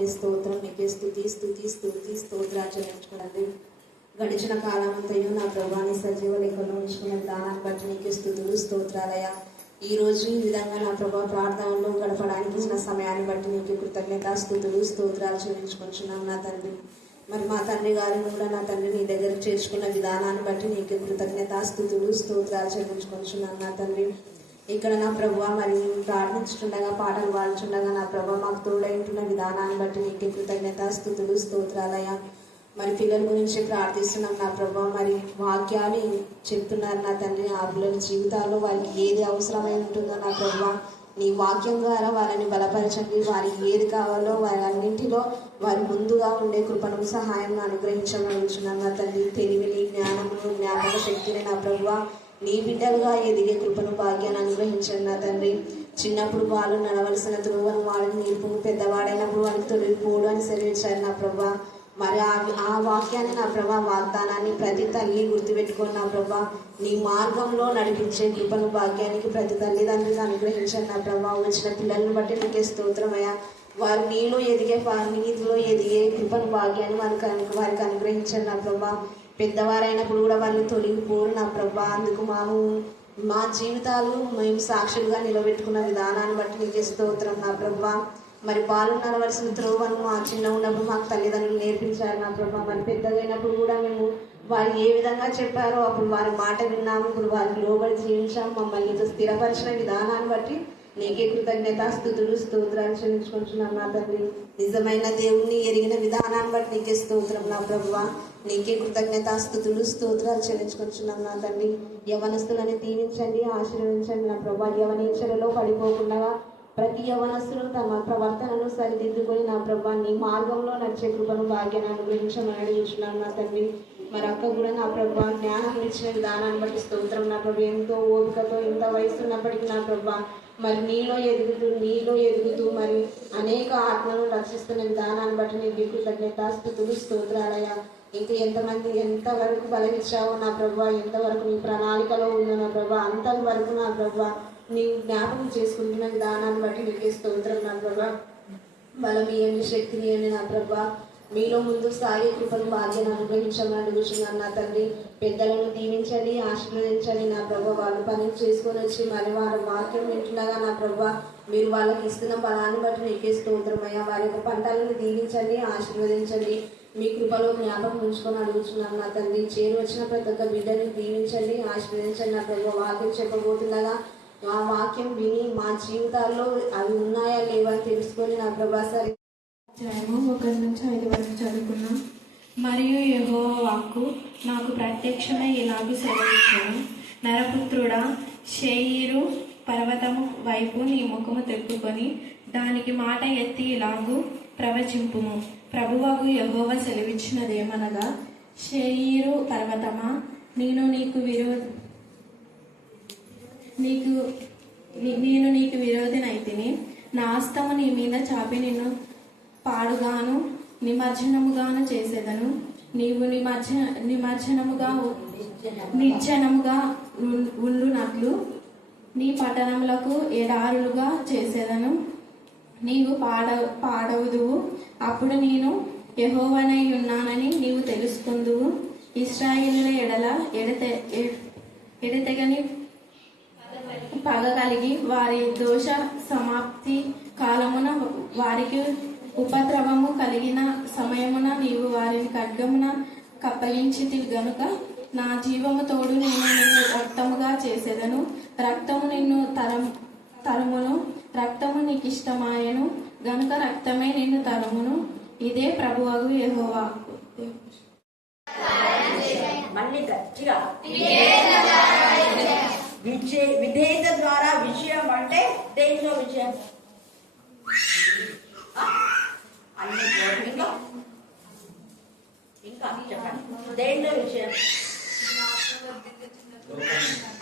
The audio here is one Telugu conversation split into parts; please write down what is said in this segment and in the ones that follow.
నీకే స్తోత్రం, నీకే స్తుతి స్తుతి స్తుతి స్తోత్రాలు చెల్లించుకోండి. గడిచిన కాలం అంతయు నా ప్రభాని సజీవ లెక్కలో ఉంచుకున్న విధానాన్ని బట్టి నీకే స్తుతులు స్తోత్రాలయ. ఈ రోజు ఈ విధంగా నా ప్రభావ ప్రార్థనలో గడపడానికి ఇచ్చిన సమయాన్ని బట్టి నీకు కృతజ్ఞత స్తుతులు స్తోత్రాలు చెల్లించుకుంటున్నాం నా తండ్రి. మరి మా తండ్రి గారిని కూడా నా తండ్రి నీ దగ్గరకు చేర్చుకున్న విధానాన్ని బట్టి నీకు కృతజ్ఞత స్తుతులు స్తోత్రాలు చెల్లించుకుంటున్నాం నా తండ్రి. ఇక్కడ నా ప్రభువ మరి ప్రార్థించుండగా పాటలు పాడుచుండగా నా ప్రభావ మాకు తోడైంటున్న విధానాన్ని బట్టి నీకు కృతజ్ఞత స్తుతులు స్తోత్రాలయ. మరి పిల్లల గురించి ప్రార్థిస్తున్నాం నా ప్రభావ. మరి వాక్యాలు చెప్తున్నారు నా తండ్రి. ఆ పిల్లల జీవితాల్లో వారికి ఏది అవసరమై ఉంటుందో నా ప్రభావ నీ వాక్యం ద్వారా వారిని బలపరచండి. వారికి ఏది కావాలో వారన్నింటిలో వారి ముందుగా ఉండే కృపను సహాయం అనుగ్రహించమనుచున్నాం నా తండ్రి. తెలివిని జ్ఞానమును జ్ఞాపక శక్తిని నా ప్రభువ నీ బిడ్డలుగా ఎదిగే కృపను భాగ్యాన్ని అనుగ్రహించండి నా తండ్రి. చిన్నప్పుడు వాళ్ళు నడవలసిన త్రోవను వాళ్ళని నేర్పు, పెద్దవాడైనప్పుడు వాళ్ళకి తొలగిపోడు అని సెలవిచ్చారు నా ప్రభా. మరి ఆ వాక్యాన్ని నా ప్రభా వాగ్దానాన్ని ప్రతి తల్లి గుర్తుపెట్టుకొని నా ప్రభా నీ మార్గంలో నడిపించే కృపను భాగ్యానికి ప్రతి తల్లిదండ్రులకు అనుగ్రహించండి నా ప్రభా. వచ్చిన పిల్లలను బట్టి నీకే స్తోత్రమయ్యా. వారు నీలో ఎదిగే నీతిలో ఎదిగే కృపను భాగ్యాన్ని వారికి అనుగ్రహించండి నా ప్రభా. పెద్దవారైనప్పుడు కూడా వాళ్ళు తొలగిపోరు నా ప్రభా. అందుకు మా జీవితాలు మేము సాక్షులుగా నిలబెట్టుకున్న విధానాన్ని బట్టి నీకే స్తోత్రం నా ప్రభా. మరి పాలు నడవలసిన త్రోవను మా చిన్న ఉన్నప్పుడు మాకు తల్లిదండ్రులు నేర్పించారు నా ప్రభా. మరి పెద్దగా అయినప్పుడు కూడా మేము వారు ఏ విధంగా చెప్పారో అప్పుడు వారి మాట విన్నాము. ఇప్పుడు వారికి లోబడి జీవించాము. మమ్మల్ని స్థిరపరిచిన విధానాన్ని బట్టి నీకే కృతజ్ఞత స్తుతులు స్తోత్రాలు చెల్లించుకుంటున్నాం నా తండ్రి. నిజమైన దేవుణ్ణి ఎరిగిన విధానాన్ని బట్టి నీకే స్తోత్రం నా ప్రభువా. నీకే కృతజ్ఞత స్తుతులు స్తోత్రాలు చెల్లించుకుంటున్నాం నా తండ్రి. యవనస్తులని దీవించండి, ఆశీర్వదించండి నా ప్రభా. యవనేశ్వరలో పడిపోకుండా ప్రతి యవనస్తులు తమ ప్రవర్తనను సరిదిద్దుకొని నా ప్రభా నీ మార్గంలో నడిచే కృపను భాగ్యాన్ని అనుగ్రహించమని అడుగుతున్నాను నా తండ్రి. మరి అక్క కూడా నా ప్రభా జ్ఞానం ఇచ్చిన విధానాన్ని బట్టి స్తోత్రం నా ప్రభు. ఎంతో ఓపికతో ఇంత వయసు ఉన్నప్పటికీ నా ప్రభా మరి నీలో ఎదుగుతూ మరి అనేక ఆత్మలను రక్షిస్తున్న విధానాన్ని బట్టి నీకు కృతజ్ఞత స్తుతులు స్తోత్రాలయ. ఇంకా ఎంతవరకు బలమిచ్చావో నా ప్రభా, ఎంతవరకు నీ ప్రణాళికలో ఉందో నా ప్రభా అంతవరకు నా ప్రభా నీవు జ్ఞాపకం చేసుకుంటున్న విధానాన్ని బట్టి నీకే స్తోత్రం నా ప్రభా. బలమీయండి, శక్తినియండి నా ప్రభా. మీలో ముందు సాగే కృపను భాగ్యాన్ని అనుగ్రహించమని అడుగుతున్నాను నా తండ్రి. పెద్దలను దీవించండి, ఆశీర్వదించండి నా ప్రభా. వాళ్ళు పని చేసుకొని వచ్చి మరి వారి వాక్యం వింటున్నాగా నా ప్రభా మీరు వాళ్ళకి ఇస్తున్న బలాన్ని బట్టి నీకే స్తోత్రమయ్యా. వారి యొక్క పంటలను దీవించండి, ఆశీర్వదించండి. మీ కృపలో జ్ఞాపకం ఉంచుకొని అడుగుతున్నాను నా తండ్రి. చేరు వచ్చిన ప్రతి ఒక్క బిడ్డని దీవించండి, ఆశీర్వదించండి నా ప్రభా. వాక్యం చెప్పబోతుండగా ఆ వాక్యం విని మా జీవితాల్లో అవి ఉన్నాయా లేవా అని తెలుసుకొని నా ప్రభా సరే 1-5 వరకు చదువుకున్నాం. మరియు యెహోవా వాక్కు నాకు ప్రత్యక్షమై ఇలాగూ సెలవిచ్చెను, నరపుత్రుడా, శేయీరు పర్వతము వైపు నీ ముఖము తిప్పుకొని దానికి మాట ఎత్తి ఇలాగూ ప్రవచింపుము. ప్రభువగు యెహోవా సెలవిచ్చినదేమనగా, శేయీరు పర్వతమా, నేను నీకు విరోధినైతిని. నా హస్తము నీ మీద చాపి నిన్ను పాడుగాను నిమజ్జనముగాను చేసేదను. నీవు నిర్జనముగా ఉండునట్లు నీ పట్టణములకు ఎడారులుగా చేసేదను. నీవు పాడవుదువు. అప్పుడు నేను యెహోవానై ఉన్నానని నీవు తెలుసుకుందువు. ఇశ్రాయేలుల ఎడల ఎడతెగని పగ కలిగి వారి దోష సమాప్తి కాలమున వారికి ఉపద్రవము కలిగిన సమయమున నీవు వారిని ఖడ్గమున కప్పగించితివి గనుక నా జీవము తోడు నేను నిన్ను రక్తముగా చేసేదను. రక్తము నిన్ను తరుమును, రక్తము నీకు ఇష్టమాయను గనుక రక్తమే నిన్ను తరుమును. ఇదే ప్రభువగు యెహోవా. విధేయత ద్వారా విజయం అంటే దేంట్లో విజయం? ఇంకా చెప్పండి, దేంట్లో విజయం?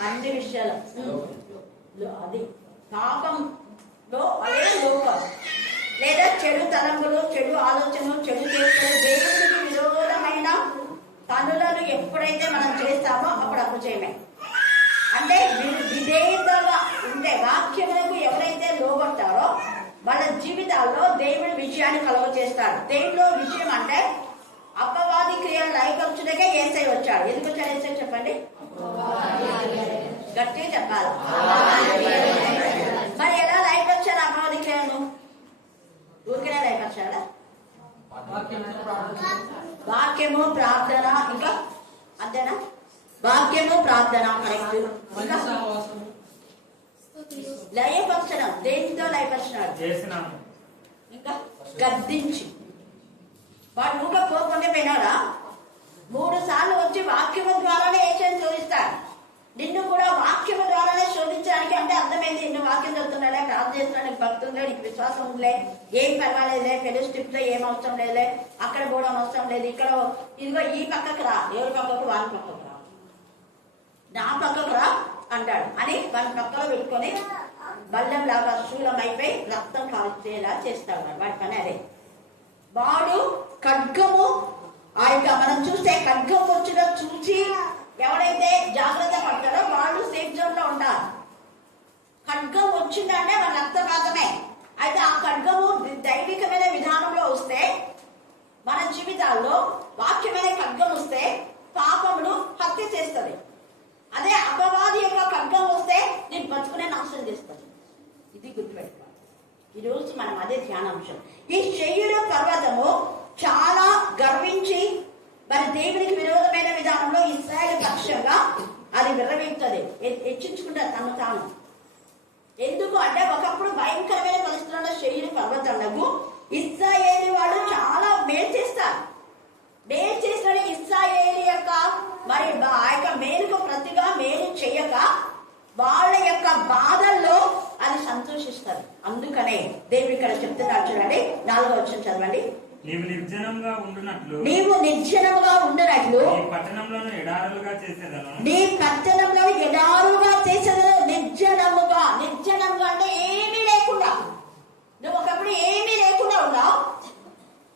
అన్ని విషయాలు అది పాపంలో అదే లోకం లేదా చెడు తలంపులు, చెడు ఆలోచనలు, చెడు చేతులు, దేవుడికి విరోధమైన పనులను ఎప్పుడైతే మనం చేస్తామో అప్పుడు అపజయమే. అంటే విధేయతగా ఉంటే వాక్యములకు ఎవరైతే లోబడతారో వాళ్ళ జీవితాల్లో దేవుడి విజయాన్ని కలుగజేస్తారు. చేస్తాడు. దేంట్లో విజయం అంటే అపవాది క్రియలు లయపరచుటకే యేసై వచ్చాడు. ఎందుకు వచ్చాడు యేసై చెప్పండి, గట్టిగా చెప్పాలి. మరి ఎలా లయపరిచాడు అపవాది క్రియలను? ఊరికే లయపరిచాడా? వాక్యము ప్రార్థన, ఇంకా అంతేనా? వాక్యము ప్రార్థన కరెక్ట్. లయపరచడం దేనితో లయపరిచినాడు? ఇంకా గద్దించి. వాడు ఊక పోకుండా పోయినాడా? 3 సార్లు వచ్చి వాక్యము ద్వారానే ఏషని శోధిస్తాడు. నిన్ను కూడా వాక్యము ద్వారానే శోధించడానికి. అంటే అర్థమైంది, నిన్ను వాక్యం చదువుతున్నాడే, ప్రార్థన చేస్తున్నాడు, భక్తి ఉందిలే, నీకు విశ్వాసం ఉందిలే, ఏం పర్వాలేదులే, ఫెలోషిప్ లో ఏం అవసరం లేదులే, అక్కడ పోవడం అవసరం లేదు, ఇక్కడ ఇదిగో ఈ పక్కకు రా, ఎవరి పక్కకు? వారి పక్కకు రా, నా పక్కకు రా అంటాడు. అని వాడి పక్కలో పెట్టుకొని బల్లం లాగా శూలం అయిపోయి రక్తం కాల్చేలా చేస్తాడు. వాడి పని అదే. వాడు ఖడ్గము, ఆ యొక్క మనం చూస్తే ఖడ్గం వచ్చిన చూసి ఎవడైతే జాగ్రత్త పడతాడో వాళ్ళు సేఫ్ జోన్ లో ఉంటారు. ఖడ్గం వచ్చిందంటే మన రక్తపాతమే. అయితే ఆ ఖడ్గము దైవికమైన విధానంలో వస్తే, మన జీవితాల్లో వాక్యమైన ఖడ్గం వస్తే పాపమును హత్య చేస్తుంది. అదే అపవాది యొక్క ఖడ్గం వస్తే నేను బతుకునే నాశనం చేస్తుంది. ఇది గుర్తుపెట్టుకోవాలి. ఈరోజు మనం అదే ధ్యానాంశం. ఈ శేయుడు పర్వతము చాలా గర్వించి మరి దేవునికి విరోధమైన విధానంలో ఇశ్రాయేలు పక్షంగా అది విర్రవీగుతుంది, హెచ్చించుకుంటారు తను తాను. ఎందుకు అంటే ఒకప్పుడు భయంకరమైన పరిస్థితుల్లో శేయుడు పర్వతంలో ఇశ్రాయేలు వాళ్ళు చాలా మేలు చేస్తారు. మేలు చేసిన ఇశ్రాయేలు యొక్క మరి ఆ యొక్క మేలుకు ప్రతిగా మేలు చేయక వాళ్ళ యొక్క బాధల్లో అది సంతోషిస్తారు. అందుకనే దేవుడు ఇక్కడ చెప్తున్నాడు చూడండి, 4వ వచనం చదవండి. నీవు నిర్జనంగా ఉండునట్లు నీ పట్టణంలో ఎడారుగా చేసేదను. నిర్జనముగా అంటే ఏమీ లేకుండా. నువ్వు ఒకప్పుడు ఏమీ లేకుండా ఉన్నావు.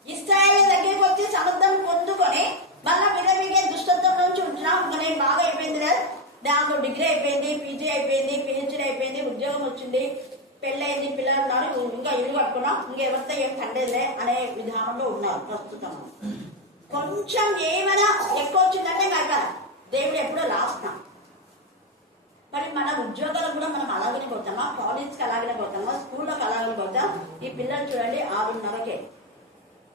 ఇశ్రాయేలు దగ్గరికి వచ్చి సముద్రం పొందుకొని మళ్ళా విరవిగే దుష్టత్వం నుంచి ఉంటున్నావు. ఇంకా నేను బాగా అయిపోయింది లేదు, నాకు డిగ్రీ అయిపోయింది, పీజీ అయిపోయింది, పిహెచ్డీ అయిపోయింది, ఉద్యోగం వచ్చింది, పెళ్ళయింది, పిల్లలు ఉన్నారు, ఇంకా ఇల్లు కట్టుకున్నాం, ఇంకెవరితో ఏం కండేదిలే అనే విధానంలో ఉన్నారు ప్రస్తుతం. కొంచెం ఏమైనా ఎక్కువ వచ్చిందంటే కాక దేవుడు ఎప్పుడో లాస్తున్నాం. మరి మన ఉద్యోగాలకు కూడా మనం అలాగనే పోతామా? కాలేజ్కి అలాగనే పోతామా? స్కూల్లోకి అలాగనే పోతాం. ఈ పిల్లలు చూడండి 6:30కే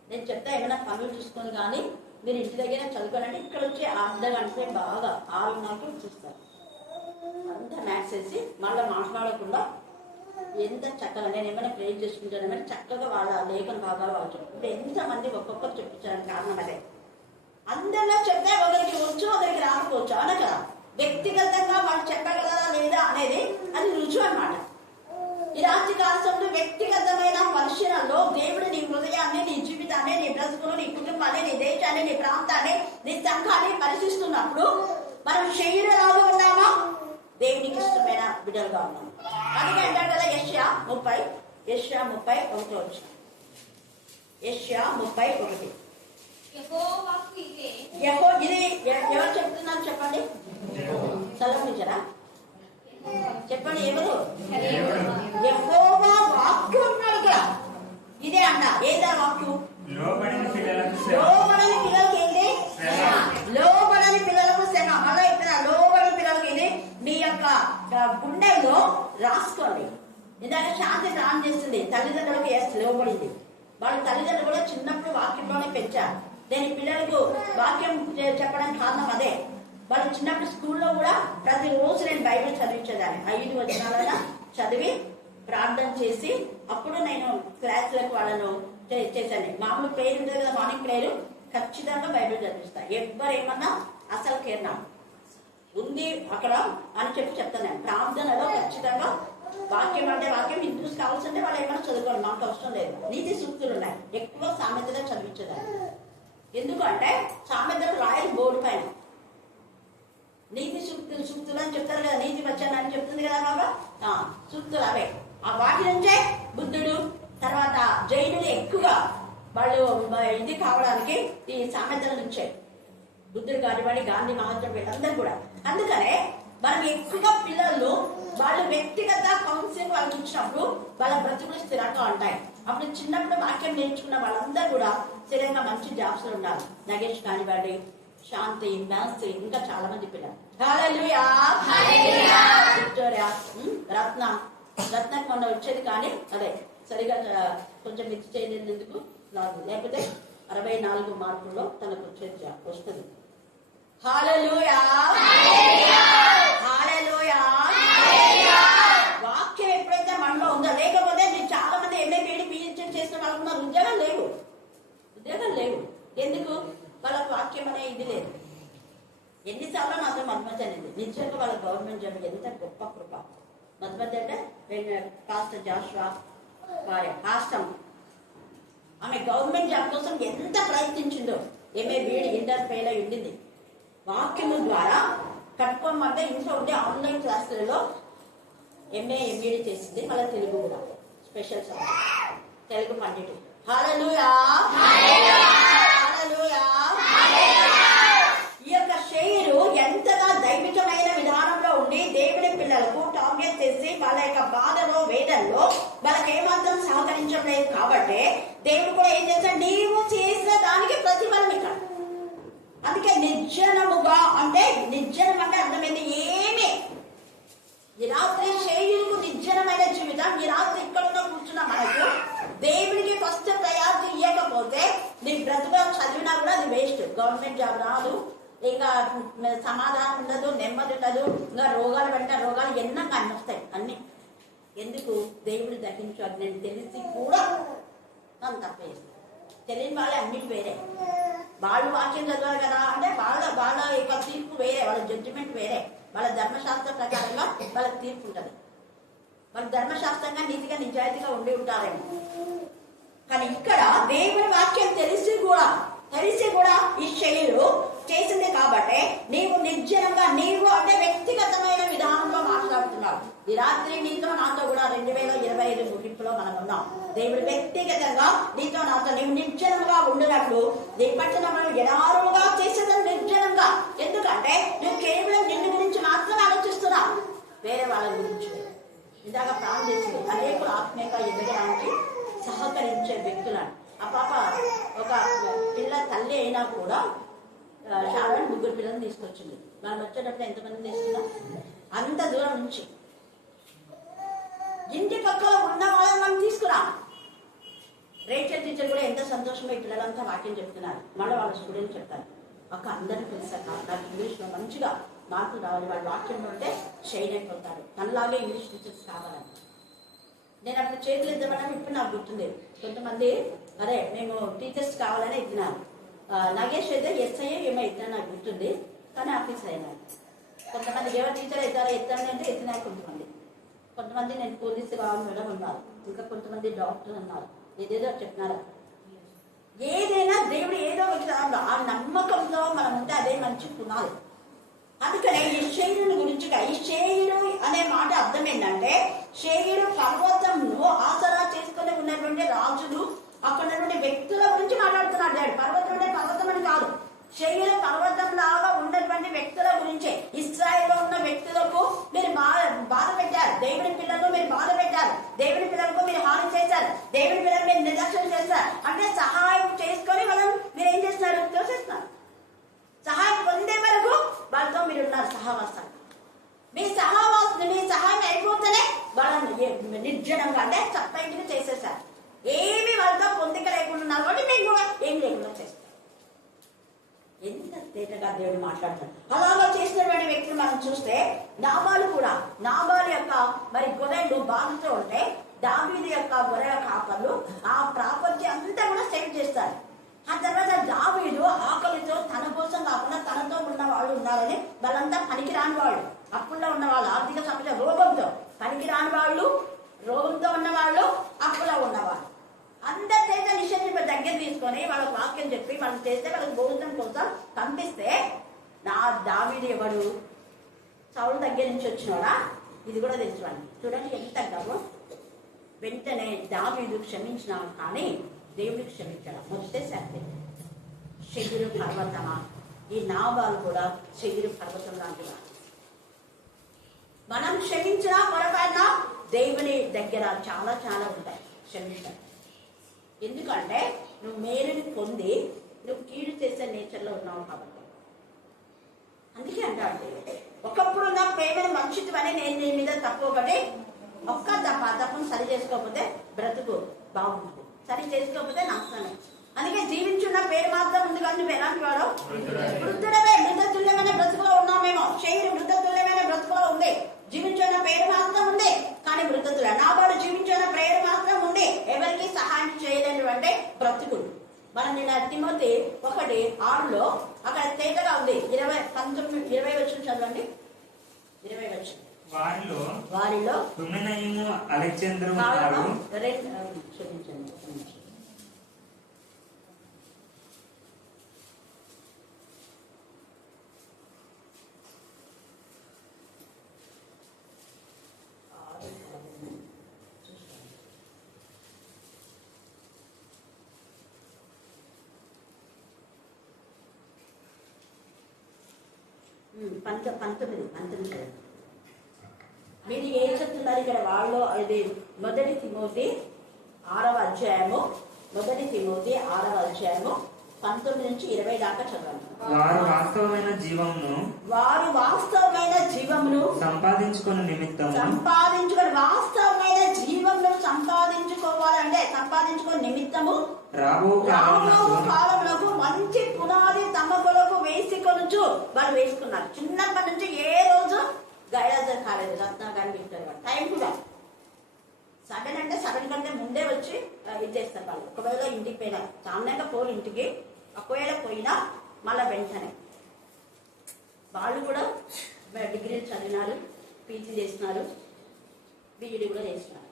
నేను చెప్తా, ఏమైనా పనులు చూసుకొని కానీ మీరు ఇంటి దగ్గర చదువుకోవాలంటే ఇక్కడ వచ్చి అర్ధగంటే బాగా 6:30కి చూస్తారు. అంతా మ్యాథ్స్ వేసి మళ్ళీ మాట్లాడకుండా ఎంత చక్కగా నేను ఏమైనా ప్రే చేసుకుంటాను చక్కగా వాళ్ళ లేఖన భాగాలు వాళ్ళు చెప్పారు. ఇప్పుడు ఎంతమంది ఒక్కొక్కరు చెప్పించడానికి కారణం అదే. అందరిలో చెప్తే ఒకరికి వచ్చు, ఒకరికి రాకపోవచ్చు. అవునా కదా? వ్యక్తిగతంగా వాళ్ళు చెప్పగలరా లేదా అనేది అది రుజువు అన్నమాట. ఈ రాత్రి కాలంలో వ్యక్తిగతమైన పరిశీలనలో దేవుడు నీ హృదయాన్ని, నీ జీవితాన్ని, నీ బ్రతుకును, నీ కుటుంబాన్ని, నీ దేశాన్ని, నీ ప్రాంతాన్ని, నీ సంఘాన్ని పరిశీలిస్తున్నప్పుడు మనం శరీరంలాగా ఉన్నామా, దేవునికి ఇష్టమైన బిడ్డలుగా ఉన్నాం. అందుకే అంటారు కదా యెషయా 30 31 యెషయా 31. ఇది ఎవరు చెప్తున్నారు చెప్పండి? చదవనిచ్చారా? చెప్పండి ఎవరు? యెహోవా వాక్కు ఉన్నాడు ఇక్కడ. ఇదే అన్న ఏదా వాక్కు? లోబడని పిల్లలకి ఏంటి? లోబడని పిల్లలకు శ్రమ. మళ్ళీ ఇక్కడ లోబడని పిల్లలకి ఇది మీ యొక్క గుండెల్లో రాసుకోండి. ఇందాక శాంతి దానం చేస్తుంది, తల్లిదండ్రులకు లోబడింది. వాళ్ళ తల్లిదండ్రులు కూడా చిన్నప్పుడు వాక్యంలోనే పెంచారు. నేను పిల్లలకు వాక్యం చెప్పడానికి కారణం అదే. వాళ్ళు చిన్నప్పుడు స్కూల్లో కూడా ప్రతిరోజు నేను బైబిల్ చదివించేదాన్ని. 5 వచనాలైనా చదివి ప్రార్థన చేసి అప్పుడు నేను క్లాసులకు వాళ్ళను చేశాను. మామూలు ప్రేయర్ ఉంటుంది కదా, మార్నింగ్ ప్రేయర్, ఖచ్చితంగా బైబిల్ చదివిస్తా. ఎవరేమన్నా అసలు కేర్నా ఉంది అక్కడ అని చెప్తాను. నేను ప్రార్థనలో ఖచ్చితంగా వాక్యం అంటే వాక్యం హిందూస్ కావాల్సింటే వాళ్ళు ఏమైనా చదువుకోవాలి, మాకు అవసరం లేదు. నీతి సూక్తులు ఉన్నాయి, ఎక్కువ సామెతగా చదివించేదాన్ని. ఎందుకంటే సామెతలు రాయలు బోర్డు పైన నీతి సూక్తులు అని చెప్తారు కదా, నీతి వచ్చాను అని చెప్తుంది కదా బాబా, సూక్తులు అవే. ఆ వాటి నుంచే బుద్ధుడు తర్వాత జైనులు ఎక్కువగా వాళ్ళు ఇది కావడానికి ఈ సామెతల నుంచే. బుద్ధుడు కానివ్వండి, గాంధీ మహాత్ముడు, వీళ్ళందరూ కూడా. అందుకనే మనం ఎక్కువగా పిల్లలు వాళ్ళు వ్యక్తిగత కౌన్సిలింగ్ వాళ్ళకి ఇచ్చినప్పుడు వాళ్ళ బ్రతుకులు స్థిరంగా ఉంటాయి. అప్పుడు చిన్నప్పుడు వాక్యం నేర్చుకున్న వాళ్ళందరూ కూడా స్థిరంగా మంచి జాబ్స్ లో ఉన్నారు. నగేష్ కానివ్వండి, శాంతి, మ్యాన్సీ, ఇంకా చాలా మంది పిల్లలు. హల్లెలూయా. విక్టోరియా, రత్నకు మొన్న వచ్చేది కానీ అదే సరిగా కొంచెం మిక్స్ చేయలేనందుకు లేకపోతే 64 మార్కుల్లో తనకు వచ్చేది వస్తుంది. హల్లెలూయా. హల్లెలూయా. వాక్యం ఎప్పుడైతే మనలో ఉందో, లేకపోతే చాలా మంది ఎంఏ బీఈడీ పీహెచ్డీ చేసిన వాళ్ళకున్నారు, ఉద్యోగాలు లేవు. ఎందుకు? వాళ్ళకి వాక్యం అనే ఇది లేదు. ఎన్నిసార్లు నాతో మధ్య అనేది నిజంగా వాళ్ళ గవర్నమెంట్ జాబ్ ఎంత గొప్ప కృప. మధ్య అంటే పాస్టర్ జాషువా వారి హాస్టమ్, ఆమె గవర్నమెంట్ జాబ్ కోసం ఎంత ప్రయత్నించిందో. ఎంఏ బీఈడీ ఇంటర్ ఫెయిల్ అయి ఉండింది. వాక్యము ద్వారా కట్టుకోమంటే ఇంట్లో ఉండే ఆన్లైన్ క్లాసులలో ఎంఏ ఎంబీడీ చేసింది. మళ్ళీ తెలుగు కూడా స్పెషల్ సబ్జెక్ట్, తెలుగు పండితుడు. హల్లెలూయా. హల్లెలూయా. ఈ యొక్క శైలు ఎంతగా దైవికమైన విధానంలో ఉండి దేవుని పిల్లలకు టార్గెట్ చేసి వాళ్ళ యొక్క బాధలో వేదనలో వాళ్ళకి ఏమాత్రం సహకరించలేదు కాబట్టి దేవుడు కూడా ఏం చేశాడు, నీవు చేసిన దానికి ప్రతిఫలం ఇక్కడ. అందుకే నిర్జనముగా అంటే నిర్జనం అంటే అర్థమైంది ఏమి. ఈ రాత్రి శైలికు నిర్జనమైన జీవితం. ఈ రాత్రి ఇక్కడ కూర్చున్న మనకు దేవునికి ఫస్ట్ ప్రయారిటీ ఇవ్వకపోతే నీ బ్రతుగా చదివినా కూడా అది వేస్ట్. గవర్నమెంట్ జాబ్ రాదు, ఇంకా సమాధానం ఉండదు, నెమ్మది ఉండదు, ఇంకా రోగాలు వెంట రోగాలు ఎన్నగా అన్ని వస్తాయి. అన్ని ఎందుకు? దేవుడు దహించు అది నేను తెలిసి కూడా నన్ను తప్పేస్తాను. తెలియని వాళ్ళే అన్నిటి వేరే. వాళ్ళు వాక్యం చదవాలి కదా అంటే వాళ్ళ యొక్క తీర్పు వేరే, వాళ్ళ జడ్జిమెంట్ వేరే. వాళ్ళ ధర్మశాస్త్ర ప్రకారంగా వాళ్ళకి తీర్పు ఉంటుంది. వాళ్ళ ధర్మశాస్త్రంగా నీతిగా నిజాయితీగా ఉండి ఉంటారేమో. కానీ ఇక్కడ దేవుని వాక్యం తెలిసి కూడా ఈ శైలు చేసింది కాబట్టి నీవు నిర్జనంగా, నీవు అంటే వ్యక్తిగతమైన విధానంలో మాట్లాడుతున్నావు. ఈ రాత్రి నీతో నాతో కూడా 2025 ముగింపులో మనం ఉన్నాం. దేవుడు వ్యక్తిగతంగా నీతో నాతో నీవు నిర్జనంగా ఉండినట్లు నీ పట్టణంలో ఎడారుగా చేసేదని నిర్జనంగా. ఎందుకంటే నువ్వు కేవలం నిన్ను గురించి మాత్రమే ఆలోచిస్తున్నావు, వేరే వాళ్ళ గురించి. ఇందాక ప్రాణం చేసింది అనేకులు ఆత్మీయంగా ఎదగడానికి సహకరించే వ్యక్తులను. ఆ పాప ఒక పిల్ల తల్లి అయినా కూడా చాలా 3 పిల్లలు తీసుకొచ్చింది. మనం వచ్చేటప్పుడు ఎంతమంది తీసుకున్నాం? అంత దూరం నుంచి ఇంటి పక్కన ఉన్న వాళ్ళని మనం తీసుకున్నాం. రేచల్ టీచర్ కూడా ఎంత సంతోషంగా ఈ పిల్లలంతా వాక్యం చెప్తున్నారు. మళ్ళీ వాళ్ళ స్టూడెంట్ చెప్తారు, అక్క అందరికీ తెలుసాక నాకు ఇంగ్లీష్లో మంచిగా మార్కులు రావాలి, వాళ్ళ వాక్యంలో ఉంటే షైన్ అయిపోతారు, నల్లాగే ఇంగ్లీష్ టీచర్స్ కావాలని. నేను అప్పుడు చేతులు ఇద్దామని ఇప్పుడు నాకు గుర్తుంది. కొంతమంది అదే మేము టీచర్స్ కావాలని ఎత్తినాను. నగేష్ అయితే ఎస్ఐ ఏమో ఎత్తినా నాకు గుర్తుంది, కానీ ఆఫీసర్ అయినారు. కొంతమంది ఎవరు టీచర్ అవుతారో ఎత్తాను అంటే ఎత్తినారు. కొంతమంది నేను పోలీసు కావాలి మేడం ఉన్నారు, ఇంకా కొంతమంది డాక్టర్ అన్నారు, ఏదేదో చెప్తున్నారు. ఏదైనా దేవుడు ఏదో ఒక ఆ నమ్మకంతో మనం ఉంటే అదే మంచి పునాది. అందుకనే ఈ శైలుని గురించి, ఈ శైలు అనే మాట అర్థం ఏంటంటే శైలు పర్వతంను ఆసరా చేసుకుని ఉన్నటువంటి రాజులు, అక్కడ ఉన్నటువంటి వ్యక్తుల గురించి మాట్లాడుతున్నాడు దేవుడు. పర్వతం అంటే పర్వతం అని కాదు, శైలు పర్వతం లాగా ఉన్నటువంటి వ్యక్తుల గురించే. ఇశ్రాయేల్లో ఉన్న వ్యక్తులకు మీరు బాధ పెట్టారు, దేవుని పిల్లలకు మీరు బాధ పెట్టారు, దేవుని పిల్లలకు మీరు హాని చేశారు, దేవుని పిల్లలు మీరు నిర్లక్ష్యం చేశారు అంటే సహాయం చేసుకొని మనం మీరు ఏం చేస్తున్నారు తోసేస్తున్నారు. సహాయం పొందే వరకు వాళ్ళతో మీరు ఉన్నారు సహవాసాలు. మీ సహాయం అయిపోతేనే వాళ్ళని నిర్జనంగా అంటే చప్పటిగా చేసేసారు. ఏమి వాళ్ళతో పొందిక లేకుండా ఉన్నారు కాబట్టి మేము కూడా ఏం లేకుండా చేస్తాం. ఎంత తేటగా దేవుడు మాట్లాడతాడు. అలాగా చేసినటువంటి వ్యక్తులు మనం చూస్తే నాబాలు యొక్క మరి గొర్రెలు బాధతో ఉంటే దావీదు యొక్క గొర్రెల కాపర్లు ఆ ప్రాపర్టీ అంతా కూడా సేవ్ చేస్తారు. ఆ తర్వాత దావీదు ఆకలితో తన కోసం కాకుండా తనతో ఉన్న వాళ్ళు ఉన్నారని వాళ్ళంతా పనికి రాని వాళ్ళు, అప్పుల్లో ఉన్న వాళ్ళు, ఆర్థిక సమస్య రోగంతో పనికి రాని వాళ్ళు, రోగంతో ఉన్నవాళ్ళు, అప్పులో ఉన్నవాళ్ళు అందరి చేత నిషేధింప దగ్గర తీసుకొని వాళ్ళకి వాక్యం చెప్పి వాళ్ళు చేస్తే వాళ్ళకి భోజనం కోసం పంపిస్తే నా దావీదు ఎవడు? సౌలు దగ్గర నుంచి వచ్చినోడా? ఇది కూడా తెలుసుకోండి. చూడండి ఎంత గర్వం. వెంటనే దావీదు క్షమించినా కానీ దేవుడికి క్షమించాడు. మొదటే శాంతి శగిరు పర్వతమా, ఈ నాబాలు కూడా శగిరు పర్వతం లాంటివా. మనం క్షమించినా పొరపాటున దేవుని దగ్గర చాలా చాలా ఉంటాయి క్షమించాలి. ఎందుకంటే నువ్వు మేలుని పొంది నువ్వు కీడు చేసే నేచర్లో ఉన్నావు కాబట్టి. అందుకే అంటే ఒకప్పుడు నా ప్రేమను మంచిదని నేను నీ మీద తప్పు ఒకటి ఒక్క తప్పును సరి చేసుకోకపోతే బ్రతుకు బాగుంటుంది, సరి చేసుకోకపోతే నాశనమే. అందుకే జీవించున్న పేరు మాత్రం ఉంది కానీ నువ్వు ఎలాంటి వాడు? వృద్ధుడమే. మృతతుల్యమైన బ్రతుకులో ఉన్నాం మేము. శరీరం మృతతుల్యమైన బ్రతుకులో ఉంది. జీవించిన పేరు మాత్రం ఉంది కానీ మృతతుల్య. నావాడు జీవించిన పేరు మాత్రం ఉంది, ఎవరికి సహాయం చేయలేనివంటే బ్రతుకుడు. మనం నిన్న తిమోతి 1:6 అక్కడ తేటగా ఉంది. 20 వచ్చిన చదవండి. 20 వచ్చిన వారిలో హుమెనయును అలెగ్జాంద్రును క్షమించండి. పంతొమ్మిది మీరు ఏం చెప్తున్నారు ఇక్కడ? వాళ్ళు ఇది 1 తిమోతి 6వ అధ్యాయము 19 నుంచి 20 దాకా చదవండి. వారు వాస్తవమైన జీవమును సంపాదించుకుని వాస్తవమైన జీవమును సంపాదించుకోవాలంటే సంపాదించుకునే నిమిత్తము రాబో కాలములకు మంచి పునాది తమ కొరకు వేసుకొనుచు వాళ్ళు వేసుకున్నారు. చిన్నప్పటి నుంచి ఏ రోజు గైరాజర్ కాలేదు, రత్నా గారి వింటారు. టైం కూడా సడన్ అంటే సడన్ కంటే ముందే వచ్చి ఇది చేస్తారు వాళ్ళు. ఒకవేళ ఇంటికి పోయినా సామాన్యంగా పోరు ఇంటికి, ఒకవేళ పోయినా మళ్ళీ వెంటనే వాళ్ళు కూడా డిగ్రీలు చదివినారు, పీజీ చేసినారు, బీఈడీ కూడా చేసినారు.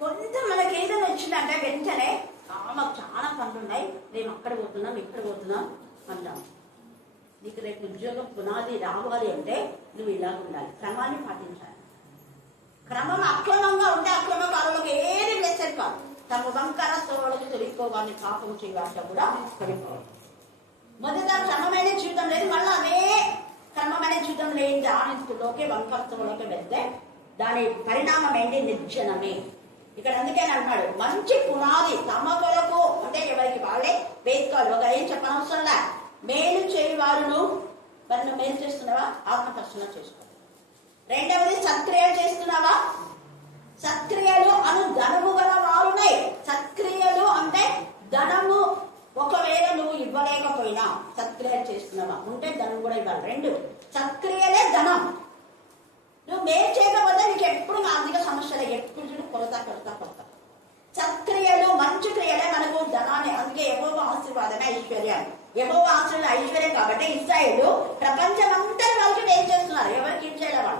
కొంత మనకి ఏదైనా వచ్చిందంటే వెంటనే మాకు చాలా పనులు ఉన్నాయి, మేము అక్కడ పోతున్నాం ఇక్కడ పోతున్నాం అంటాం. నీకు రేపు ఉద్యోగం పునాది రావాలి అంటే నువ్వు ఇలా ఉండాలి, క్రమాన్ని పాటించాలి. క్రమం అక్రమంగా ఉంటే అక్రమకారులకు ఏది బ్లెస్సెడ్ కాదు. తమ వంకర తోడకు తొలిపోవాలని పాపం చేయవాట కూడా పడిపోవాలి. మొదట క్రమమైన జీవితం లేదు, మళ్ళీ అదే క్రమమైన జీవితం లేని ఆనందలోకి వంకర తోడకి వెళ్తే దాని పరిణామం ఏంటి? నిర్జనమే. ఇక్కడ అందుకే అంటున్నాడు మంచి పునాది తమ కొరకు అంటే ఎవరికి వాళ్ళే వేసుకోవాలి. ఒక ఏం చెప్పనవసరంలా మేలు చేయవారును మరి నువ్వు మేలు చేస్తున్నావా? ఆత్మకర్షణ చేసుకో. రెండవది సత్క్రియలు చేస్తున్నావా? సత్క్రియలు అను ధనము గల వారున్నాయి. సత్క్రియలు అంటే ధనము ఒకవేళ నువ్వు ఇవ్వలేకపోయినా సత్క్రియలు చేస్తున్నావా? ఉంటే ధనం కూడా ఇవ్వాలి. 2 సత్క్రియలే ధనం. నువ్వు మేలు చేయకపోతే నీకు ఎప్పుడు ఆర్థిక సమస్యలే, ఎప్పుడు కొరత. సత్క్రియలు మంచి క్రియలే మనకు ధనాన్ని. అందుకే యెహోవా ఆశీర్వాదమే ఐశ్వర్యం. యెహోవా ఆశీర్వాదం ఐశ్వర్యం కాబట్టి ఇశ్రాయేలు ప్రపంచమంతా వాళ్ళకి ఏం చేస్తున్నారు? ఎవరు కీడ్ చేయలే.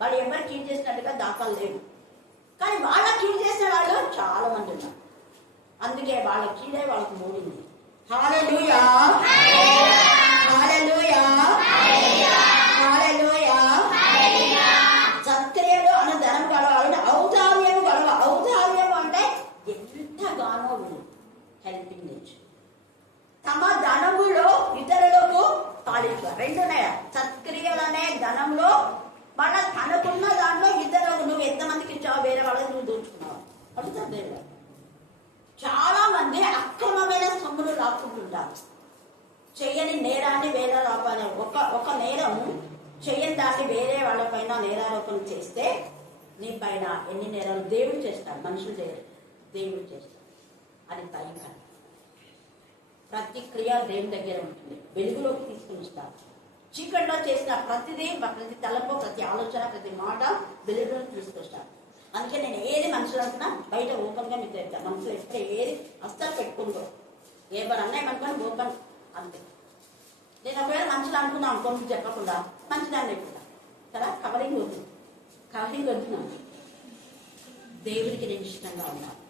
వాళ్ళు ఎవరు కీడ్ చేసినట్టుగా దాఖలు లేవు. కానీ వాళ్ళ కీడ్ చేసిన వాళ్ళు చాలా మంది ఉన్నారు. అందుకే వాళ్ళ కీడే వాళ్ళకు మూడింది. హల్లెలూయా, హల్లెలూయా, హల్లెలూయా. సత్క్రియలు అనే ధనం గలవాళ్ళు ఔదార్యం గలవ. ఔదార్యం అంటే ఎంతగానో హెల్పింగ్ నేచర్. తమ ధనములో ఇతరులకు పాలించారు. 2 ఉన్నాయా? సత్క్రియలనే ధనంలో వాళ్ళ తనకున్న దాంట్లో ఇతరులకు నువ్వు ఎంతమందికి ఇచ్చావు, వేరే వాళ్ళకి నువ్వు దోచుకున్నావు. అడుగుతుంది. చాలా మంది అక్రమమైన సొమ్ములు లాక్కుంటుంటారు. చెయ్యని నేరాన్ని వేరే రాపాలి. ఒక నేరం చెయ్యని దాన్ని వేరే వాళ్ళ పైన నేరారోపణ చేస్తే నీ పైన ఎన్ని నేరాలు దేవుడు చేస్తాడు, మనుషులు చేయరు, దేవుడు చేస్తాడు. అది భయంకరం. ప్రతి క్రియ దేవుని దగ్గర ఉంటుంది. వెలుగులోకి తీసుకుని వస్తారు. చీకట్లో చేసిన ప్రతి తలంపు, ప్రతి ఆలోచన, ప్రతి మాట వెలుగులోకి తీసుకొస్తారు. అందుకే నేను ఏది మనుషులు అంటున్నా బయట ఓపెన్ గా మీకు చెప్తాను. మనసులో ఎక్కడ ఏది అస్సలు పెట్టుకుంటూ ఎవరు అన్నాయమనుకోని ఓపెన్ అంతే. నేను ఒకవేళ మనుషులు అనుకున్నాను అనుకోని చెప్పకుండా మంచిదాన్ని అయిపోతా కదా. కవరింగ్ వద్దున్నాను. దేవుడికి నేను ఇష్టంగా ఉన్నాను.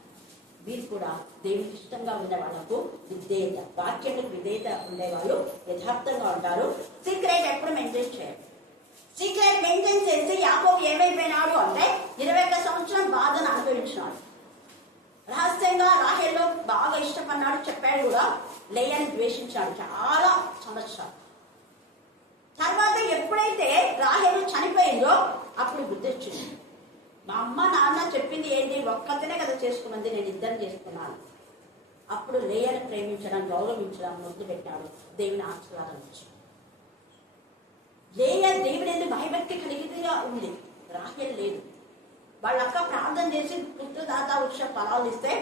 వీరు కూడా దేవుడికి ఇష్టంగా ఉండే వాళ్ళకు విధేయత, వాక్యానికి విధేయత ఉండేవాళ్ళు యథార్థంగా ఉంటారు. సీక్రెట్ ఎప్పుడు మెయింటైన్ చేయాలి. సీక్రెట్ మెయింటైన్ చేస్తే యాకోబు ఏమైపోయినాడు అంటే 21 సంవత్సరం బాధను అనుభవించినాడు. రహస్యంగా రాహేల్లో బాగా ఇష్టపడినాడు, చెప్పాడు కూడా. లేయని ద్వేషించాడు చాలా సంవత్సరాలు. తర్వాత ఎప్పుడైతే రాహేలు చనిపోయిందో అప్పుడు బుద్ధి వచ్చింది. మా అమ్మ నాన్న చెప్పింది ఏంటి, ఒక్కతనే కదా చేసుకున్నది, నేను ఇద్దరు చేసుకున్నాను. అప్పుడు లేయను ప్రేమించడం, గౌరవించడం, ముద్దు పెట్టాడు, దేవుని ఆశీర్వాదం ఇచ్చాడు. లేయ దేవుని ఎందుకు భయభక్తి కలిగిగా ఉంది, రాహేల్ లేదు. వాళ్ళ అక్క ప్రార్థన చేసి పుత్రదాత వృక్ష ఫలాలు ఇస్తే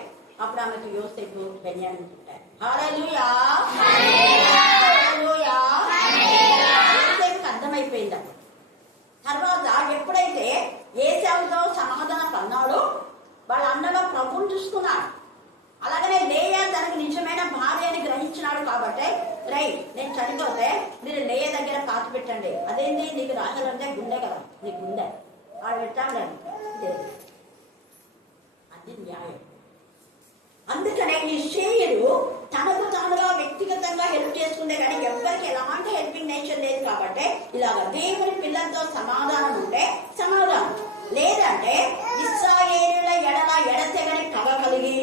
అప్పుడు ఆమెకు యోసేపు బెన్యామిన్ పుట్టారు. హల్లెలూయా, హల్లెలూయా. యోసేపుకి అర్థమైపోయింది. అప్పుడు తర్వాత ఎప్పుడైతే ఏశావుతో సమాధానం అన్నాడో వాళ్ళ అన్నలో ప్రభువుని చూసుకున్నాడు. అలాగనే లేయా తనకు నిజమైన భార్య అని గ్రహించినాడు. కాబట్టి నేను చనిపోతే మీరు లేయ దగ్గర పాతి పెట్టండి. అదేంటి, నీకు రాహేల్ అంటే గుండె కదా, నీ గుండె వాడు పెట్టాలని, అది న్యాయం. అందుకనే ఈ షేయుడు తనకు తానుగా వ్యక్తిగతంగా హెల్ప్ చేసుకుంటే కానీ ఎవరికి ఎలాంటి హెల్పింగ్ నేచర్ లేదు. కాబట్టి ఇలాగ దేవుని పిల్లలతో సమాధానం ఉంటే సమాధానం, లేదంటే ఇశ్రాయేలుల ఎడల ఎడతెగని పగ కలిగి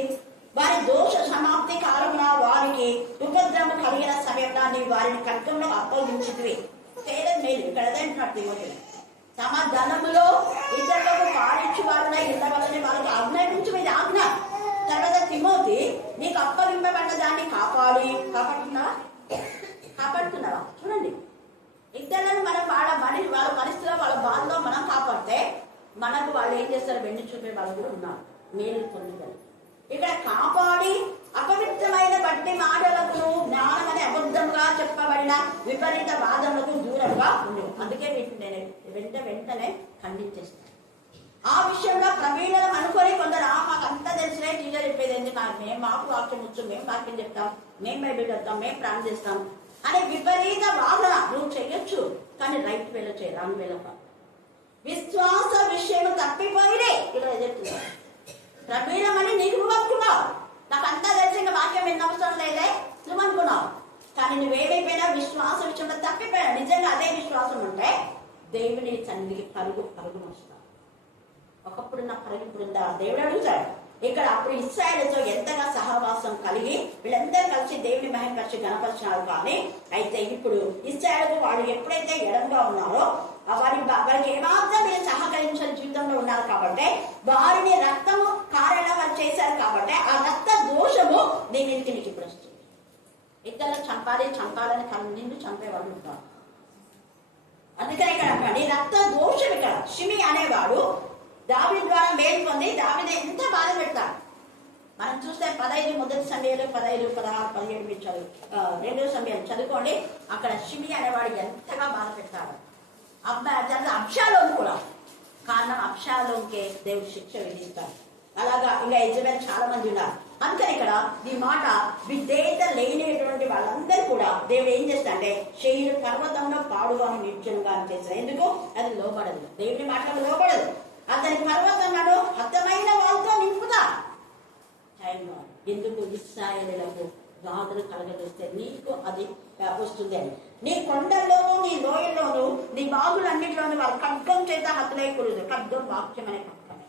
వారి దోష సమాప్తి కాలమున వారికి ఉపద్రవం కలిగిన సమయంలో నీ వారిని ఖడ్గంలో అప్పగించుకువి. తేడం మేలు ఇక్కడ తిమోతి తమ ధనములో ఇతరులకు పాలించు వారిన ఇళ్ళవలని వాళ్ళకి ఆజ్ఞాపించు మీద ఆజ్ఞ. తర్వాత తిమోతి నీకు అప్పగింపబడ్డ దాన్ని కాపాడుతున్నావా? చూడండి, ఇతరులను మనం వాళ్ళ పరిస్థితిలో వాళ్ళ బాధలో మనం కాపాడితే మనకు వాళ్ళు ఏం చేస్తారు, వెండి చూపే వాళ్ళు కూడా ఉన్నారు, మేలు పొందుతారు. ఇక్కడ కాపాడి అపవిత్రమైన బట్టి మాటలకు జ్ఞానం అనే అబద్ధంగా చెప్పబడిన విపరీత వాదనలకు దూరంగా ఉండు. అందుకే వీటిని నేను వెంటనే ఖండించేస్తాను. ఆ విషయంలో ప్రవీణం అనుకొని కొందరు మాకు అంతా తెలిసినా టీచర్ చెప్పేది ఎందుకు, మేము మాకు వాక్యం వచ్చు, మేము వాక్యం చెప్తాం, మేము బైబిల్ చెప్తాం, మేము ప్రాణం చేస్తాం అనే విపరీత వాదన నువ్వు చెయ్యొచ్చు, కానీ రైట్ వేలో చేయి, రాంగ్ వేలో కాదు. విశ్వాస విషయం తప్పిపోయినే ఇలా చెప్తున్నా. ప్రవీణమని నీకు నువ్వు అనుకున్నావు, నాకు అంతా తెలిసి ఇంకా వాక్యం ఎన్ని అవసరం లేదే నువ్వు అనుకున్నావు. కానీ నువ్వేమైపోయినా విశ్వాస విషయంలో తప్పిపోయినా. నిజంగా అదే విశ్వాసం ఉంటే దేవుని సన్నిధికి పరుగు వస్తావు. ఒకప్పుడు నా పరుగు ఇప్పుడు దేవుడు అడుగుతాడు. ఇక్కడ అప్పుడు ఇశ్రాయేలుతో ఎంతగా సహవాసం కలిగి వీళ్ళందరూ కలిసి దేవుని మహిమపరిచి గణపరిచినారు. కానీ అయితే ఇప్పుడు ఇశ్రాయేలుకు వాడు ఎప్పుడైతే ఎడంగా ఉన్నారో వారికి ఏమాత్రం మీరు సహకరించని జీవితంలో ఉన్నారు. కాబట్టి వారిని రక్తము కారేలా వారు చేశారు. కాబట్టి ఆ రక్త దోషము నేను నీకు ఇప్పుడు వస్తుంది. ఇతరులను చంపాలని నిన్ను చంపేవాళ్ళు ఉంటారు. అందుకని ఇక్కడ నీ రక్త దోషం ఇక్కడ షిమి అనేవాడు దావీదు ద్వారా మేలు పొంది దావీదు ఎంత బాధ పెడతాడు. మనం చూస్తే 15 మొదటి సమయాలు 15, 16, 17 మీరు రెండో సమయాలు చదువుకోండి. అక్కడ షిమి అనేవాడు ఎంతగా బాధ పెడతాడు. అబ్షాలోను కూడా కారణం, అబ్షాలోకే దేవుడు శిక్ష విధిస్తాడు. అలాగా ఇంకా యజమాని చాలా మంది ఉన్నారు. అందుకని ఇక్కడ ఈ మాట విధేయత లేనిటువంటి వాళ్ళందరూ కూడా దేవుడు ఏం చేస్తాడంటే శైలు పర్వతంలో పాడుగాను నిత్యంగా చేస్తారు. ఎందుకు? అది లోబడదు, దేవుని మాటలు లోబడదు. అతని పర్వతంలో హతమైన వాళ్ళతో నింపుతా. ఎందుకు? ఇశ్రాయేలులకు గాదులు కలగజేస్తే నీకు అది వస్తుంది అని. నీ కొండల్లోనూ నీ లోయల్లోనూ నీ బాగులన్నింటిలోనూ వారు ఖడ్గం చేత హతులైకూడదు. ఖడ్గం వాక్యం అనే ఖడ్గమే.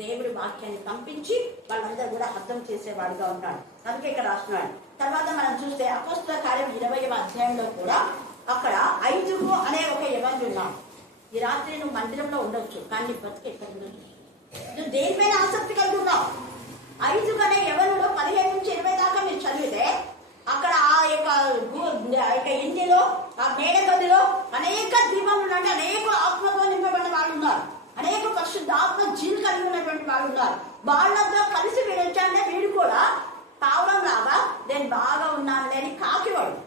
దేవుడి వాక్యాన్ని పంపించి వాళ్ళందరూ కూడా అర్థం చేసేవాడుగా ఉంటాడు. అందుకే ఇక్కడ రాస్తున్నాడు. తర్వాత మనం చూస్తే అపోస్తల కార్యం 20వ అధ్యాయంలో కూడా అక్కడ 5 అనే ఒక యవనుడు ఉన్నాడు. ఈ రాత్రి నువ్వు మందిరంలో ఉండొచ్చు, కానీ నీ బతుకు ఎక్కడ ఉండొచ్చు, నువ్వు దేనిపైన ఆసక్తి కలిగి ఉన్నావు. 5 అనే యవనుడు 15 నుంచి 20 దాకా మీరు చదివితే అక్కడ ఆ యొక్క ఇంటిలో ఆ మేడ గదిలో అనేక దీపములు అంటే అనేక ఆత్మతో నింపబడిన వాళ్ళు ఉన్నారు. అనేక పరిశుద్ధ ఆత్మ జీలు కలిగి ఉన్నటువంటి వాళ్ళు ఉన్నారు. వాళ్ళతో కలిసి వీడు వచ్చాడే వీడు కూడా పావురం లాగా నేను బాగా ఉన్నాను లేని కాకివాడు.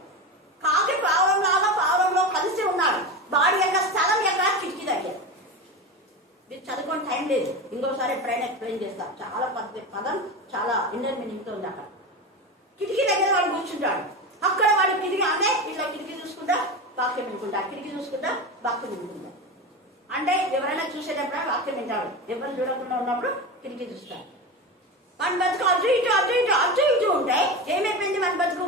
కాకి పావురం లాగా పావురంలో కలిసి ఉన్నాడు. వాడి యొక్క స్థలం యొక్క కిటికీ దగ్గర. మీరు చదువుకోని టైం లేదు, ఇంకోసారి ఎప్పుడైనా ఎక్స్ప్లెయిన్ చేస్తా. చాలా పదం చాలా ఇన్నర్ మీనింగ్తో ఉంది. అక్కడ కిటికీ దగ్గర వాడు కూర్చుంటాడు. అక్కడ వాడి కిటికీ అంటే ఇట్లా కిటికీ చూసుకుంటా వాక్యం వినుకుంటా, కిటికీ చూసుకుంటా వాక్యం వినుకుంటా. అంటే ఎవరైనా చూసేటప్పుడు వాక్యం వింటాడు, ఎవరు చూడకుండా ఉన్నప్పుడు కిటికీ చూస్తాడు. వాడి బతుకు అటు ఇటు అటు ఇటు అటు ఇటు ఉంటే ఏమైపోయింది? వాడి బతుకు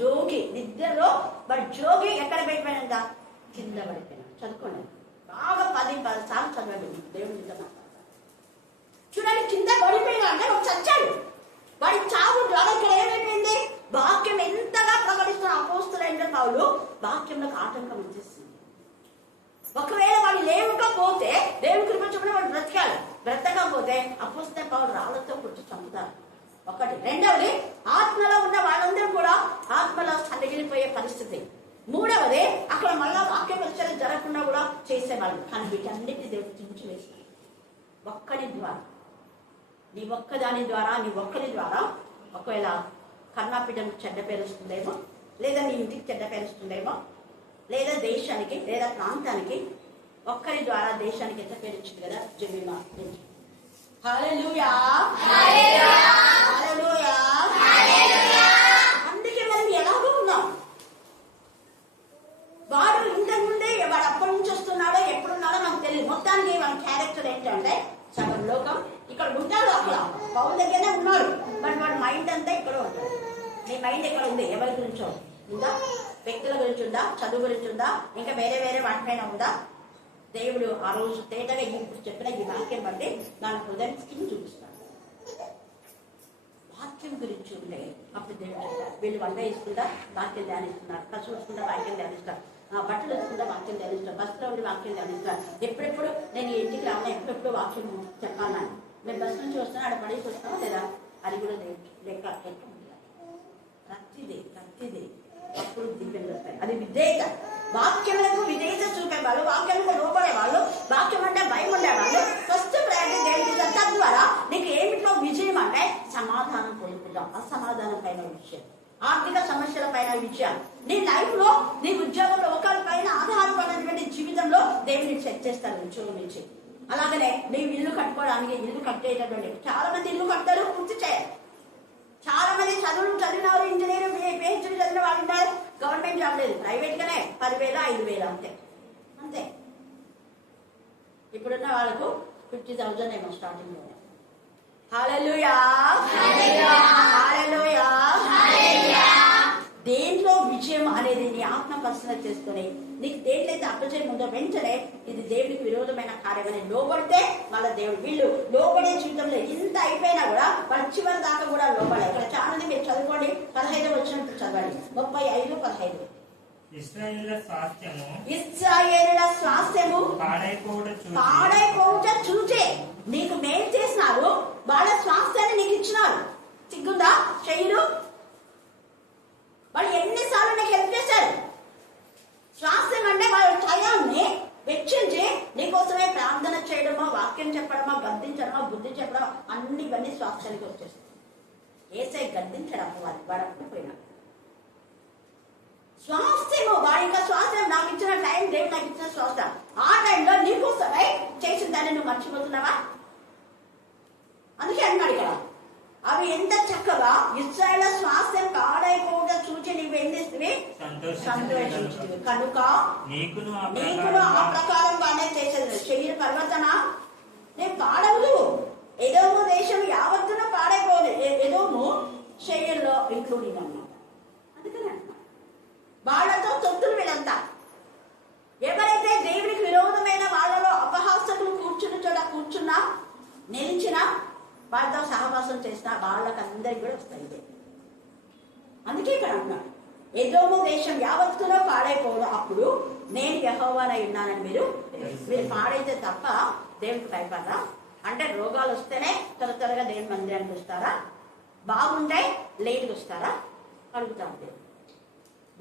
జోగి నిద్రలో వాడు జోగి ఎక్కడ పడిపోయినంత కింద పడిపోయినాడు. చదువుకోండి బాగా 10 సార్లు చదవండి. దేవుడి చూడండి, కింద పడిపోయినా అంటే వాడు చచ్చాడు. వాడి చావు ద్వారా ఇక్కడ ఏమైపోయింది? వాక్యం ఎంతగా ప్రకటిస్తున్న అపోస్తలైన పౌలు వాక్యంలో ఆటంకం వచ్చేసింది. ఒకవేళ వాడు లేవకపోతే దేవుడి కృప చొప్పున వాడు బ్రతికాడు. బ్రతకపోతే అపోస్తలుడైన పౌలు రాళ్లతో కొట్టి చంపుతారు. ఒకటి. రెండవది, ఆత్మలో ఉన్న వాళ్ళందరూ కూడా ఆత్మలో సన్నగిలిపోయే పరిస్థితి. మూడవది, అక్కడ మళ్ళా వాక్య పరిచయం జరగకుండా కూడా చేసేవాళ్ళు. కానీ వీటన్నిటి దేవుడు తీర్చివేస్తారు ఒక్కడి ద్వారా. నీ ఒక్కదాని ద్వారా, నీ ఒక్కరి ద్వారా ఒకవేళ కర్ణాపీఠంకి చెడ్డ పేరు వస్తుందేమో, లేదా నీ ఇంటికి చెడ్డ పేరు వస్తుందేమో, లేదా దేశానికి లేదా ప్రాంతానికి ఒక్కరి ద్వారా దేశానికి ఎంత పేరు ఇచ్చింది కదా జమీమా. హల్లెలూయా, హల్లెలూయా. అందుకే మనం ఎలాగో ఉన్నాం. వాడు ఇంతకుముందే వాడు అప్పటి నుంచి వస్తున్నాడో ఎప్పుడున్నాడో నాకు తెలియదు. మొత్తానికి వాళ్ళ క్యారెక్టర్ ఏంటంటే సగం లోకం ఇక్కడ ఉంటాడు, అక్కడ పౌల దగ్గరనే ఉన్నాడు. బట్ వాడి మైండ్ అంతా ఇక్కడ ఉంటాడు. నీ మైండ్ ఎక్కడ ఉంది? ఎవరి గురించో ఉందా? వ్యక్తుల గురించి ఉందా? చదువు గురించి ఉందా? ఇంకా వేరే వేరే వాటిపైన ఉందా? దేవుడు ఆ రోజు తేటగా ఇప్పుడు చెప్పిన ఈ వాక్యం బట్టి దాని హృదయానికి చూపిస్తాడు. వాక్యం గురించి ఉండే అప్పుడు దేవుడు చెప్తారు, వీళ్ళు వంట వేసుకుంటా వాక్యం ధ్యానిస్తున్నారు, కసు వేసుకుంటా వాక్యం ధ్యానిస్తారు, బట్టలు వేసుకుంటా వాక్యం ధ్యానిస్తారు, బస్సులో ఉండి వాక్యం ధ్యానిస్తారు. ఎప్పుడెప్పుడు నేను ఇంటికి రావాలా, ఎప్పుడెప్పుడు వాక్యం చెప్పాలని. మేము బస్సు నుంచి వస్తాను, ఆడ పడేసి వస్తామా లేదా అది కూడా లెక్క ప్రతిదే అప్పుడు దీపం వస్తాయి. అది విధేయత. వాక్యములకు విధేయత చూపేవాళ్ళు, వాక్యములకు లోపడేవాళ్ళు, వాక్యం అంటే భయం ఉండేవాళ్ళు ఫస్ట్ ప్రయారిటీ దేవుడి. తద్వారా నీకు ఏమిట్లో విజయం అంటే సమాధానం పొందుకుంటాం. అసమాధానం పైన విషయం, ఆర్థిక సమస్యల పైన విషయాలు, నీ లైఫ్ లో నీ ఉద్యోగంలో ఒకరి పైన ఆధారపడినటువంటి జీవితంలో దేవుడిని సెట్ చేస్తారు ఉద్యోగం నుంచి. అలాగనే నీవు ఇల్లు కట్టుకోవడానికి ఇల్లు కట్టేటటువంటి చాలా మంది ఇల్లు కట్టారు, పూర్తి చేయాలి. చాలా మంది చదివిన వాళ్ళు ఇంజనీర్ పిహెచ్డీ చదివిన వాళ్ళు ఉంటారు, గవర్నమెంట్ జాబ్ లేదు, ప్రైవేట్ గానే 10,000 5,000 అంతే. ఇప్పుడున్న వాళ్ళకు 50,000 ఏమో స్టార్టింగ్ లో. హల్లెలూయా, హల్లెలూయా. దేంట్లో విజయం అనేది నీ ఆత్మ పరిశీలన చేసుకుని నీకు దేంట్లయితే అప్పచేయం ఉందో వెంటనే ఇది దేవుడికి విరోధమైన కార్యమని లోబడితే మళ్ళీ దేవుడు వీళ్ళు లోబడే జీవితంలో ఇంత అయిపోయినా కూడా వాళ్ళ చివరి దాకా కూడా లోబడాలి. ఇక్కడ చాలా మంది మీరు చదువుకోండి, 15 వచ్చినట్టు చదవండి, 35, 15. ఇశ్రాయేలుల స్వాస్థ్యము పాడైపోవుట చూచే నీకు మేలు చేసినారు, వాళ్ళ స్వాస్థ్యాన్ని నీకు ఇచ్చినారు. సిగ్గుందా? శైలు వాళ్ళు ఎన్నిసార్లు నీకు హెల్ప్ చేశారు. స్వాస్థ్యం అంటే వాళ్ళ టయాన్ని వెచ్చించి నీకోసమే ప్రార్థన చేయడమో, వాక్యం చెప్పడమో, గద్దించడమో, బుద్ధి చెప్పడమో అన్ని ఇవన్నీ స్వాస్థ్యానికి వచ్చేస్తాయి. ఏసై గద్దించడం వాడు అప్పుడు పోయినా స్వాస్థ్యము. వాడి ఇంకా స్వాస్థ్యం నాకు ఇచ్చిన టైం, దేవుడు నాకు ఇచ్చిన స్వాస్థ్యం, ఆ టైంలో నీకోసమై చేసిన దాన్ని నువ్వు మర్చిపోతున్నావా? అందుకే అన్నాడు ఇక్కడ, అవి ఎంత చక్కగా ఇశ్రాయేలు స్వాస్థ్యం పాడైపోవట చూచి నీవు ఏం చేస్తుంది? సంతోషించింది. కనుక నీకును ఆ ప్రకారంగానే చేసేది. శరీర పర్వతన నేను పాడవదు. ఎదోము దేశం యావత్తున పాడైపోదు. ఎదోము శరీరంలో ఇంక్లూడింగ్ అన్నమాట. అందుకనే వాళ్ళతో తొత్తులు వీళ్ళంతా. ఎవరైతే దేవుడికి విరోధమైన వాళ్ళలో అపహాసకులు కూర్చుని చోట కూర్చున్నా, నిలిచినా, వాళ్ళతో సహవాసం చేసిన వాళ్ళకందరికి కూడా వస్తాయి. అందుకే ఇక్కడ అన్నాడు, ఎదోము దేశం యావత్తులో పాడైపోవడం అప్పుడు నేను యెహోవానై ఉన్నానని మీరు పాడైతే తప్ప దేవుడికి భయపడరా? అంటే రోగాలు వస్తేనే త్వరగా దేవుని మందిరానికి వస్తారా? బాగుంటే లేట్కి వస్తారా? అడుగుతాం. దేవుడు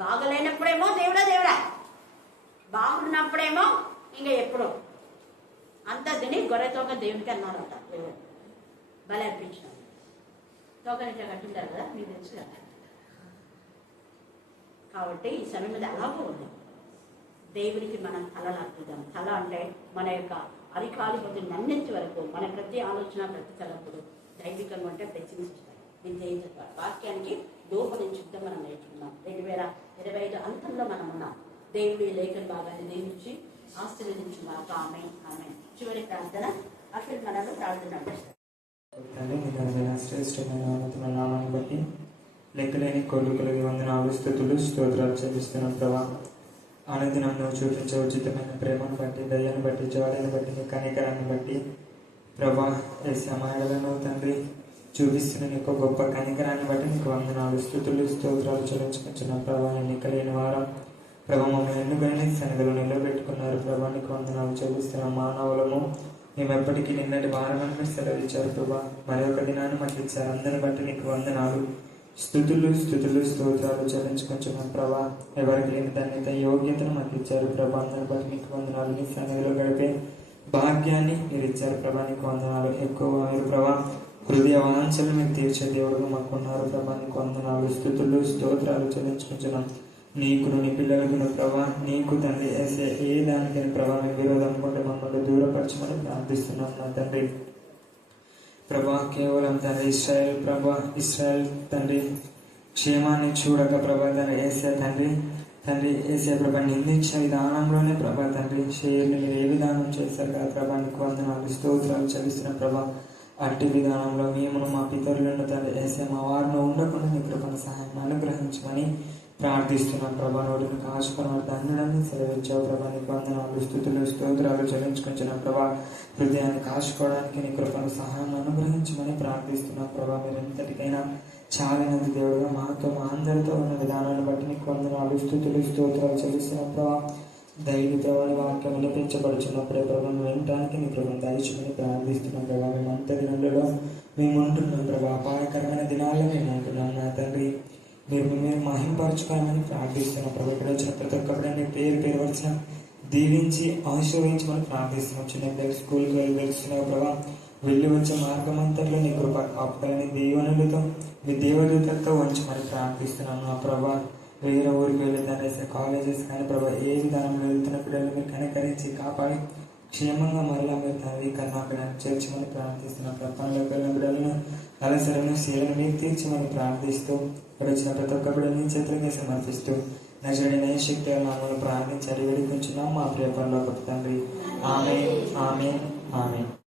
బాగలేనప్పుడేమో దేవుడా, బాగున్నప్పుడేమో ఇంకా ఎప్పుడో అంతా తిని గొర్రెతోక దేవునికి అన్నారట. దేవుడు బలి అర్పించినాడు. తోకని ఇట్లా కట్టింటారు కదా, మీకు తెలుసు కదా. కాబట్టి ఈ సమయం మీద అలాగూ ఉంది. దేవునికి మనం తలలు అర్పిద్దాం. తల అంటే మన యొక్క అరికాలిపోతే నన్నెత్తి వరకు మన ప్రతి ఆలోచన, ప్రతి తలప్పుడు దైవికంగా ఉంటే ప్రశ్నిస్తాయి. విధేయత వాక్యానికి లోపలి యుద్ధం మనం నేర్చుకున్నాం. 2025 అంతంలో మనం ఉన్నాం. దేవుడి లేఖన భాగాన్ని దీవించి ఆశీర్వదించి మాకు ఆమేన్, ఆమేన్. చివరి ప్రార్థన అసలు మనలో ప్రార్థన చేస్తాం. శ్రేష్టమైన ఉన్నతమైన నామాన్ని బట్టి లెక్కలేని కొడుకులకి వందనాలు, స్తుతులు, స్తోత్రాలు చెల్లిస్తున్న ప్రభా, ఆనందం నువ్వు చూపించే ఉచితమైన ప్రేమను బట్టి, దయను బట్టి, జాలిని బట్టి, నీ కనికరాన్ని బట్టి ప్రభా, సమయాలను తండ్రి చూపిస్తున్న నీకు గొప్ప కనికరాన్ని బట్టి నీకు వందనాలు, స్తుతులు, స్తోత్రాలు చెల్లించుకుంటున్న ప్రభా. ఎన్నికలేని వారం ప్రభా, మమ్మల్ని ఎన్నుకొని శనగలు నిలబెట్టుకున్నారు ప్రభా, నీకు వందనాలు చెల్లిస్తున్న మానవులము మేము ఎప్పటికీ నిన్నటి వారమని సెలవు ఇచ్చారు ప్రభా. మరి ఒక దినాన్ని మాకు ఇచ్చారు. అందరిని బట్టి నీకు వందనాలు, స్థుతులు స్థుతులు స్తోత్రాలు చెల్లించుకుంటున్నాం ప్రభా. ఎవరికి లేని ధన్యత యోగ్యతను మాకు ఇచ్చారు ప్రభా. అందరిని బట్టి నీకు వందనాలు. నీ సన్నిధిలో గడిపే భాగ్యాన్ని మీరు ఇచ్చారు ప్రభా. నీకు వందనాలు. ఎక్కువ మీరు ప్రభా హృదయ వాంఛలు మీరు తీర్చే దేవుడుగా మాకు ఉన్నారు ప్రభా. నీకు వందనాలు, స్థుతులు స్తోత్రాలు చెల్లించుకుంటున్నాం. నీకును నీ పిల్లలకును ప్రభా, నీకు తండ్రి వేసే ఏ దానికైనా ప్రభా మేము విరోధం అనుకుంటే మమ్మల్ని దూరపరచమని ప్రార్థిస్తున్నాం నా తండ్రి. ప్రభా కేవలం తండ్రి ఇస్రాయల్ తండ్రి క్షేమాన్ని చూడక ప్రభా తండ్రి వేసే తండ్రి వేసే ప్రభా నిందించిన విధానంలోనే ప్రభా తండ్రి షేర్ని మీరు ఏ విధానం చేశారు కదా ప్రభా. నీకు వందనాలు, స్తోత్రాలు చెల్లిస్తున్న ప్రభా. అట్టి విధానంలో మేమును మా పితరులను తండ్రి వేసే మా వారిని ఉండకుండా నీ కృపణ సహాయం అనుగ్రహించమని ప్రార్థిస్తున్నాం ప్రభా. నోటిని కాచుకున్న తండ్రులని సెలవిచ్చావు ప్రభా. నీకు వందనాలు, స్థుతులు స్తోత్రాలు చెల్లించుకుంటున్నాం ప్రభా. హృదయాన్ని కాచుకోవడానికి నీ కృపను సహాయం అనుగ్రహించమని ప్రార్థిస్తున్నాం ప్రభా. మీరు ఎంతటికైనా చాలినంత దేవుడుగా మాతో మా అందరితో ఉన్న విధానాన్ని బట్టి నీకు వందనాలు, స్థుతులు స్తోత్రాలు చెల్లిస్తున్నాం ప్రభా. దైవ ప్రభావ వాక్యం వినిపించబడుచున్నప్పుడే ప్రభావం వినటానికి నీ ప్రభావం దయచుమని ప్రార్థిస్తున్నాం ప్రభావ. మేము అంత దినాలలో మేము ఉంటున్నాం ప్రభా. అపాయకరమైన దినాల్లో మేము ఉంటున్నాం నా తండ్రి. మీరు మహింపరచుకోవాలని ప్రార్థిస్తున్నాం ప్రభా. ఇక్కడ వచ్చిన ప్రతి ఒక్కరిని పేరు వచ్చిన దీవించి ఆశీర్వదించమని ప్రార్థిస్తున్నాం. చిన్న పిల్లలు స్కూల్కి వెళ్తున్నా ప్రభా. వెళ్ళి వచ్చే మార్గం అంతట్లో నీ కృప కాపులని దేవునులతో మీ దేవదూతలతో ఉంచమని ప్రార్థిస్తున్నాం నా ప్రభా. వేరే ఊరికి వెళ్ళేదానేసే కాలేజెస్ కానీ ప్రభా ఏ విధానంలో వెళ్తున్న పిల్లలు మీరు కనికరించి కాపాడి క్షేమంగా మరలా మీరు తండ్రి కర్ణాకడానికి చేర్చమని ప్రార్థిస్తున్నాం. ప్రపంచంలోకి వెళ్ళిన బిడ్డలను అలసరను శీలను మీకు తీర్చమని ప్రార్థిస్తూ ఇక్కడ వచ్చిన ప్రతి ఒక్క బిడ్డని చేతులకి సమర్పిస్తూ నజరుడైన శక్తి నామమున ప్రార్థించి అడిగి వేడుకుంటున్నాం మా ప్రియ పరలోకపు తండ్రి. ఆమేన్, ఆమేన్, ఆమేన్.